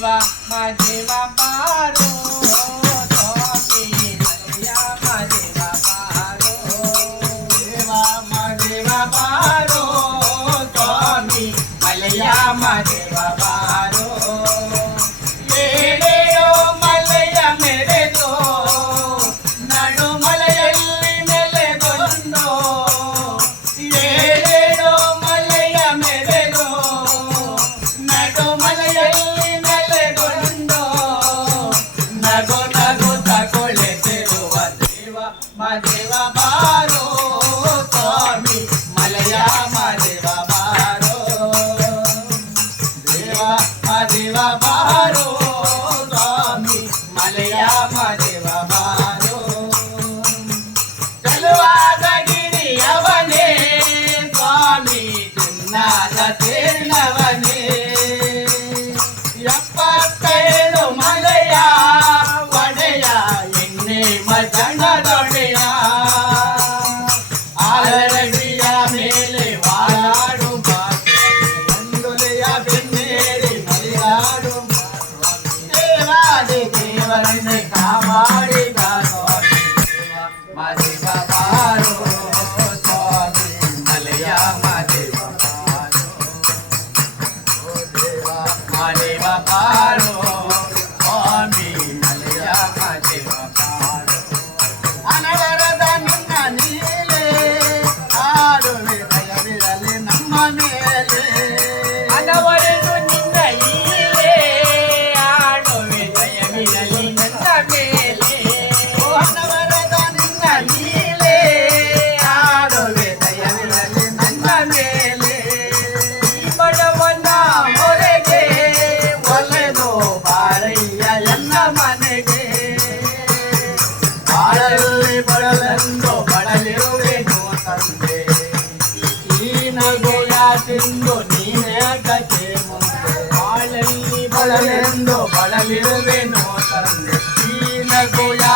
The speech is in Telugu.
દેવા મા દેવા મારો. మదేవ బారో స్వామి మలయా మదేవ బారో దేవ మదేవ బారో స్వామి మలయా మదేవ బారో తెలవాదగిరి అవనే స్వామి తిన్నాద I night. ತಿಂದು ನೀನೇ ಅಡ್ಡಕ್ಕೆ ಮುಂದೆ ಬಾಳಲ್ಲಿ ಬಳಲೆಂದು ಬಳಲಿರುವೆನೋ ತಂದೆ. ಈ ನಗು ಯಾ